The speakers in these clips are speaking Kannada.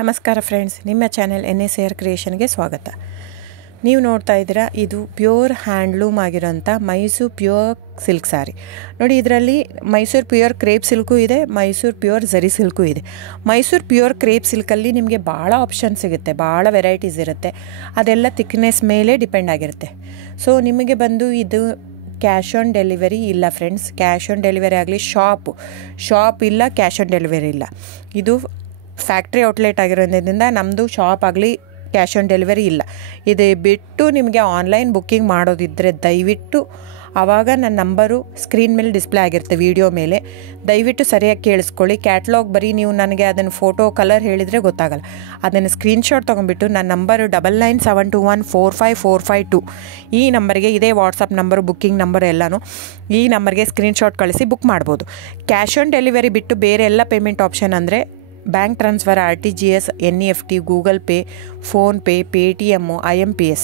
ನಮಸ್ಕಾರ ಫ್ರೆಂಡ್ಸ್, ನಿಮ್ಮ ಚಾನೆಲ್ NSAR ಕ್ರಿಯೇಷನ್ಗೆ ಸ್ವಾಗತ. ನೀವು ನೋಡ್ತಾ ಇದ್ದೀರಾ, ಇದು ಪ್ಯೂರ್ ಹ್ಯಾಂಡ್ಲೂಮ್ ಆಗಿರೋಂಥ ಮೈಸೂರು ಪ್ಯೂರ್ ಸಿಲ್ಕ್ ಸ್ಯಾರಿ. ನೋಡಿ, ಇದರಲ್ಲಿ ಮೈಸೂರು ಪ್ಯೂರ್ ಕ್ರೇಪ್ ಸಿಲ್ಕು ಇದೆ, ಮೈಸೂರು ಪ್ಯೂರ್ ಝರಿ ಸಿಲ್ಕು ಇದೆ. ಮೈಸೂರು ಪ್ಯೂರ್ ಕ್ರೇಪ್ ಸಿಲ್ಕಲ್ಲಿ ನಿಮಗೆ ಭಾಳ ಆಪ್ಷನ್ ಸಿಗುತ್ತೆ, ಭಾಳ ವೆರೈಟೀಸ್ ಇರುತ್ತೆ. ಅದೆಲ್ಲ ಥಿಕ್ನೆಸ್ ಮೇಲೆ ಡಿಪೆಂಡ್ ಆಗಿರುತ್ತೆ. ಸೊ ನಿಮಗೆ ಬಂದು ಇದು ಕ್ಯಾಶ್ ಆನ್ ಡೆಲಿವರಿ ಇಲ್ಲ ಫ್ರೆಂಡ್ಸ್. ಕ್ಯಾಶ್ ಆನ್ ಡೆಲಿವರಿ ಆಗಲಿ, ಶಾಪ್ ಇಲ್ಲ, ಕ್ಯಾಶ್ ಆನ್ ಡೆಲಿವರಿ ಇಲ್ಲ. ಇದು ಫ್ಯಾಕ್ಟ್ರಿ ಔಟ್ಲೆಟ್ ಆಗಿರೋದ್ರಿಂದ ನಮ್ಮದು ಶಾಪ್ ಆಗಲಿ ಕ್ಯಾಶ್ ಆನ್ ಡೆಲಿವರಿ ಇಲ್ಲ. ಇದು ಬಿಟ್ಟು ನಿಮಗೆ ಆನ್ಲೈನ್ ಬುಕ್ಕಿಂಗ್ ಮಾಡೋದಿದ್ದರೆ ದಯವಿಟ್ಟು ಆವಾಗ ನನ್ನ ನಂಬರು ಸ್ಕ್ರೀನ್ ಮೇಲೆ ಡಿಸ್ಪ್ಲೇ ಆಗಿರುತ್ತೆ, ವಿಡಿಯೋ ಮೇಲೆ. ದಯವಿಟ್ಟು ಸರಿಯಾಗಿ ಕೇಳಿಸ್ಕೊಳ್ಳಿ. ಕ್ಯಾಟ್ಲಾಗ್ ಬರೀ ನೀವು ನನಗೆ ಅದನ್ನು ಫೋಟೋ ಕಲರ್ ಹೇಳಿದರೆ ಗೊತ್ತಾಗಲ್ಲ. ಅದನ್ನು ಸ್ಕ್ರೀನ್ಶಾಟ್ ತೊಗೊಂಡ್ಬಿಟ್ಟು ನನ್ನ ನಂಬರು 9972145452 ಈ ನಂಬರ್ಗೆ, ಇದೇ ವಾಟ್ಸಪ್ ನಂಬರು, ಬುಕ್ಕಿಂಗ್ ನಂಬರ್ ಎಲ್ಲನೂ ಈ ನಂಬರ್ಗೆ ಸ್ಕ್ರೀನ್ಶಾಟ್ ಕಳಿಸಿ ಬುಕ್ ಮಾಡ್ಬೋದು. ಕ್ಯಾಶ್ ಆನ್ ಡೆಲಿವರಿ ಬಿಟ್ಟು ಬೇರೆ ಎಲ್ಲ ಪೇಮೆಂಟ್ ಆಪ್ಷನ್ ಅಂದರೆ bank transfer, RTGS, NEFT, Google pay, PhonePe, Paytm, IMPS.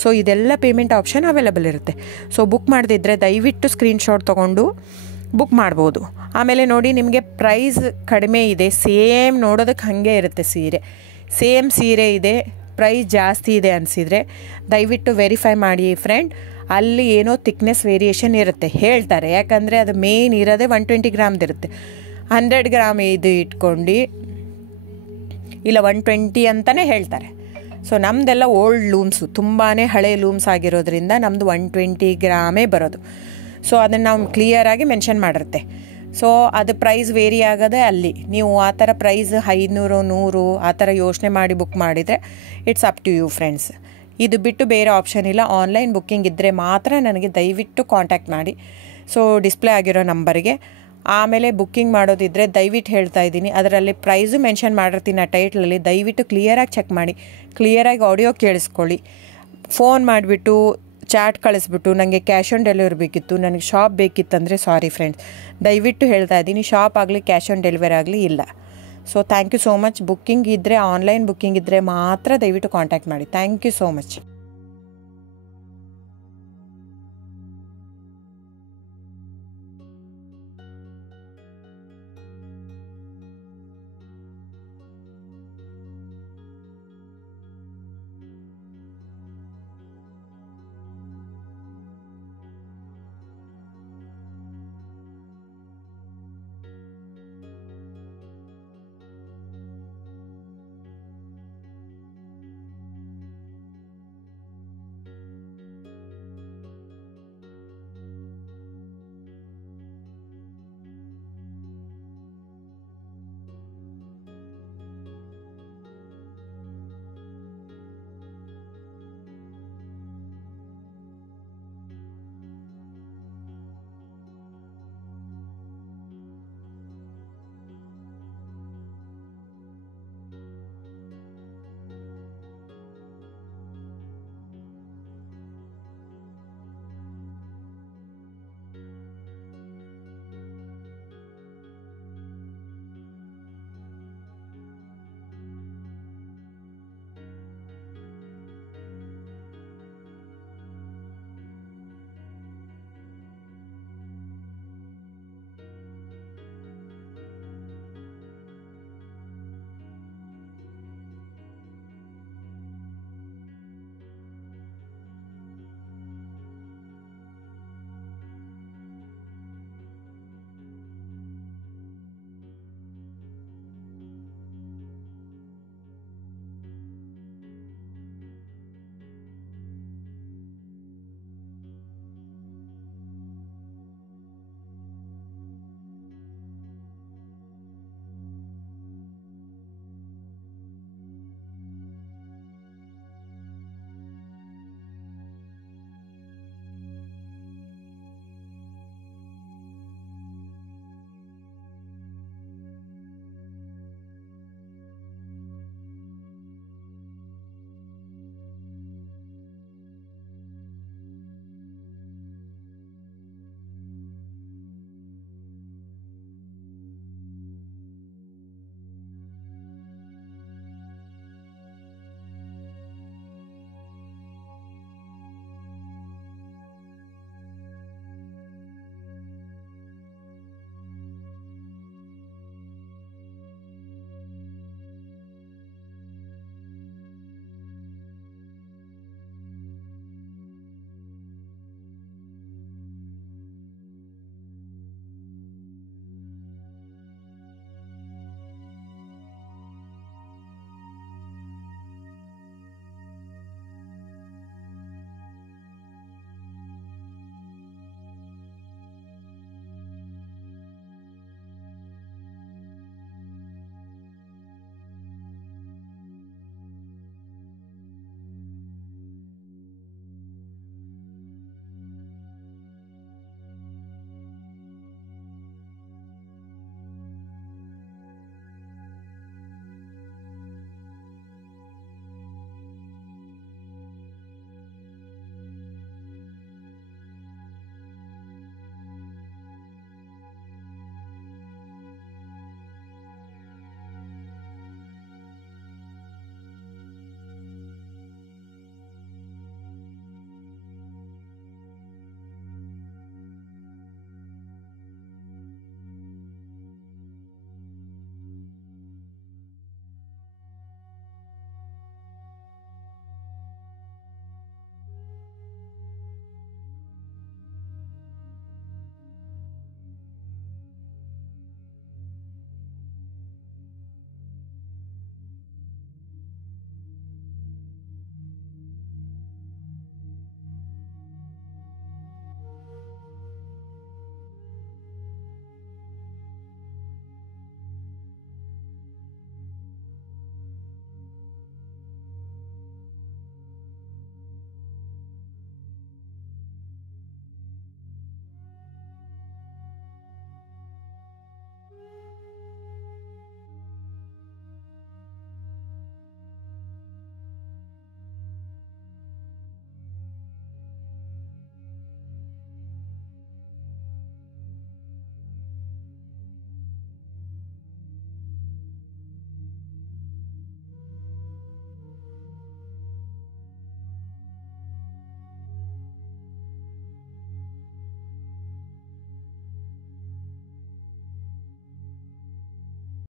So ಇದೆಲ್ಲ ಪೇಮೆಂಟ್ ಆಪ್ಷನ್ ಅವೈಲೇಬಲ್ ಇರುತ್ತೆ. ಸೊ ಬುಕ್ ಮಾಡದಿದ್ದರೆ ದಯವಿಟ್ಟು ಸ್ಕ್ರೀನ್ಶಾಟ್ ತೊಗೊಂಡು ಬುಕ್ ಮಾಡ್ಬೋದು. ಆಮೇಲೆ ನೋಡಿ, ನಿಮಗೆ ಪ್ರೈಸ್ ಕಡಿಮೆ ಇದೆ, ಸೇಮ್ ನೋಡೋದಕ್ಕೆ ಹಾಗೆ ಇರುತ್ತೆ ಸೇಮ್ ಸೀರೆ ಇದೆ, ಪ್ರೈಸ್ ಜಾಸ್ತಿ ಇದೆ ಅನಿಸಿದರೆ ದಯವಿಟ್ಟು ವೆರಿಫೈ ಮಾಡಿ ಫ್ರೆಂಡ್. ಅಲ್ಲಿ ಏನೋ ಥಿಕ್ನೆಸ್ ವೇರಿಯೇಷನ್ ಇರುತ್ತೆ ಹೇಳ್ತಾರೆ, ಯಾಕಂದರೆ ಅದು ಮೇನ್ ಇರೋದೇ 120 ಗ್ರಾಮ್ದಿರುತ್ತೆ. 100 ಗ್ರಾಮ್ ಇದು ಇಟ್ಕೊಂಡು ಇಲ್ಲ 120 ಅಂತಲೇ ಹೇಳ್ತಾರೆ. ಸೊ ನಮ್ಮದೆಲ್ಲ ಓಲ್ಡ್ ಲೂಮ್ಸು, ತುಂಬಾ ಹಳೆ ಲೂಮ್ಸ್ ಆಗಿರೋದ್ರಿಂದ ನಮ್ಮದು 120 ಗ್ರಾಮೇ ಬರೋದು. ಸೊ ಅದನ್ನು ನಾವು ಕ್ಲಿಯರಾಗಿ ಮೆನ್ಷನ್ ಮಾಡಿರುತ್ತೆ. ಸೊ ಅದು ಪ್ರೈಸ್ ವೇರಿ ಆಗೋದೇ ಅಲ್ಲಿ. ನೀವು ಆ ಥರ ಪ್ರೈಸ್ 500, 100 ಆ ಥರ ಯೋಚನೆ ಮಾಡಿ ಬುಕ್ ಮಾಡಿದರೆ it's up to you friends. ಇದು ಬಿಟ್ಟು ಬೇರೆ ಆಪ್ಷನ್ ಇಲ್ಲ. ಆನ್ಲೈನ್ ಬುಕ್ಕಿಂಗ್ ಇದ್ದರೆ ಮಾತ್ರ ನನಗೆ ದಯವಿಟ್ಟು ಕಾಂಟ್ಯಾಕ್ಟ್ ಮಾಡಿ. ಸೊ ಡಿಸ್ಪ್ಲೇ ಆಗಿರೋ ನಂಬರಿಗೆ. ಆಮೇಲೆ ಬುಕ್ಕಿಂಗ್ ಮಾಡೋದಿದ್ದರೆ ದಯವಿಟ್ಟು ಹೇಳ್ತಾ ಇದ್ದೀನಿ, ಅದರಲ್ಲಿ ಪ್ರೈಸು ಮೆನ್ಷನ್ ಮಾಡಿರ್ತೀನಿ ಆ ಟೈಟ್ಲಲ್ಲಿ. ದಯವಿಟ್ಟು ಕ್ಲಿಯರಾಗಿ ಚೆಕ್ ಮಾಡಿ, ಕ್ಲಿಯರಾಗಿ ಆಡಿಯೋ ಕೇಳಿಸ್ಕೊಳ್ಳಿ. ಫೋನ್ ಮಾಡಿಬಿಟ್ಟು ಚಾಟ್ ಕಳಿಸ್ಬಿಟ್ಟು ನನಗೆ ಕ್ಯಾಶ್ ಆನ್ ಡೆಲಿವರಿ ಬೇಕಿತ್ತು, ನನಗೆ ಶಾಪ್ ಬೇಕಿತ್ತಂದರೆ ಸಾರಿ ಫ್ರೆಂಡ್ಸ್, ದಯವಿಟ್ಟು ಹೇಳ್ತಾ ಇದ್ದೀನಿ, ಶಾಪ್ ಆಗಲಿ ಕ್ಯಾಶ್ ಆನ್ ಡೆಲಿವರಿ ಆಗಲಿ ಇಲ್ಲ. So thank you so much. Booking ಇದ್ದರೆ, ಆನ್ಲೈನ್ ಬುಕ್ಕಿಂಗ್ ಇದ್ದರೆ ಮಾತ್ರ ದಯವಿಟ್ಟು ಕಾಂಟ್ಯಾಕ್ಟ್ ಮಾಡಿ. Thank you so much.